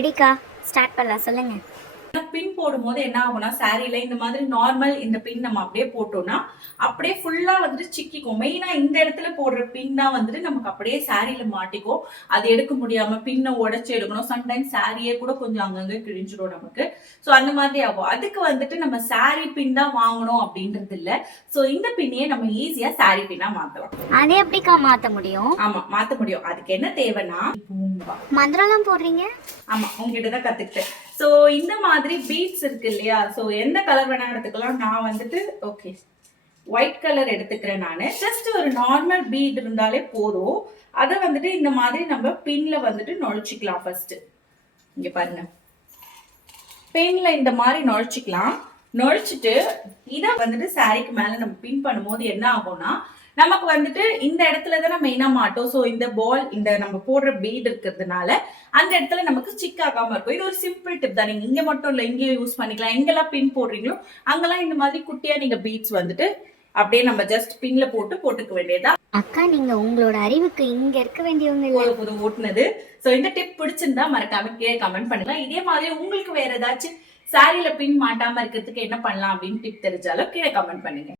ரெடிக்கா, start பண்ணலாம். சொல்லுங்க. பின் போடும்போது என்ன ஆகும்னா சாரீல இந்த மாதிரி நார்மல் இந்த பின் நம்ம அப்படியே போட்டோம்னா அப்படியே ஃபுல்லா வந்துட்டு சிக்கிக்கும். மெயினா இந்த இடத்துல போடுற பின் தான் வந்துட்டு நமக்கு அப்படியே சாரீல மாட்டிக்கும். அது எடுக்க முடியாம பின்னை உடைச்சு எடுக்கணும். சம்டைம்ஸ் சாரியே கூட கொஞ்சம் அங்கங்க கிழிஞ்சிடும் நமக்கு. ஸோ அந்த மாதிரி ஆகும். அதுக்கு வந்துட்டு நம்ம சாரி பின் தான் வாங்கணும் அப்படின்றது இல்ல. ஸோ இந்த பின்னையே நம்ம ஈஸியா சாரி பின்னா மாத்தலாம். அதை எப்படிக்கா மாத்த முடியும்? ஆமா, மாத்த முடியும். அதுக்கு என்ன தேவைன்னா மந்திரம்லாம் போடுறீங்க? ஆமா, உங்ககிட்ட தான் கத்துக்கிட்டேன். சோ இந்த மாதிரி பீட்ஸ் இருக்கு இல்லையா? சோ எந்த கலர் வேணா எடுத்துக்கலாம். நான் வந்துட்டு ஓகே ஒயிட் கலர் எடுத்துக்கிறேன் நானு. ஜஸ்ட் ஒரு நார்மல் பீட் இருந்தாலே போதும். அதை வந்துட்டு இந்த மாதிரி நம்ம பின்ல வந்துட்டு நுழைச்சிக்கலாம். ஃபர்ஸ்ட் இங்க பாருங்க, பின்ல இந்த மாதிரி நுழைச்சிக்கலாம். நுழைச்சிட்டு இதை வந்துட்டு சாரிக்கு மேல நம்ம பின் பண்ணும்போது என்ன ஆகும்னா நமக்கு வந்துட்டு இந்த இடத்துலதான் நம்ம மெயினா மாட்டோம். ஸோ இந்த பால் இந்த நம்ம போடுற பீட் இருக்கிறதுனால அந்த இடத்துல நமக்கு சிக் ஆகாம இருக்கும். இது ஒரு சிம்பிள் டிப் தான். நீங்க இங்க மட்டும் இல்ல, இங்கேயும் யூஸ் பண்ணிக்கலாம். எங்கெல்லாம் பின் போடுறீங்களோ அங்கெல்லாம் இந்த மாதிரி குட்டியா நீங்க பீட்ஸ் வந்துட்டு அப்படியே நம்ம ஜஸ்ட் பின்ல போட்டுக்க வேண்டியதா. அக்கா, நீங்க உங்களோட அறிவுக்கு இங்க இருக்க வேண்டியவங்க இல்ல. புது ஓட்டுனது. சோ இந்த டிப் பிடிச்சிருந்தா மறக்காம கீழே கமெண்ட் பண்ணுங்க. இதே மாதிரி உங்களுக்கு வேற ஏதாச்சும் சாரியில பின் மாட்டாம இருக்கிறதுக்கு என்ன பண்ணலாம் அப்படின்னு டிப் தெரிஞ்சாலும் கீழே கமெண்ட் பண்ணுங்க.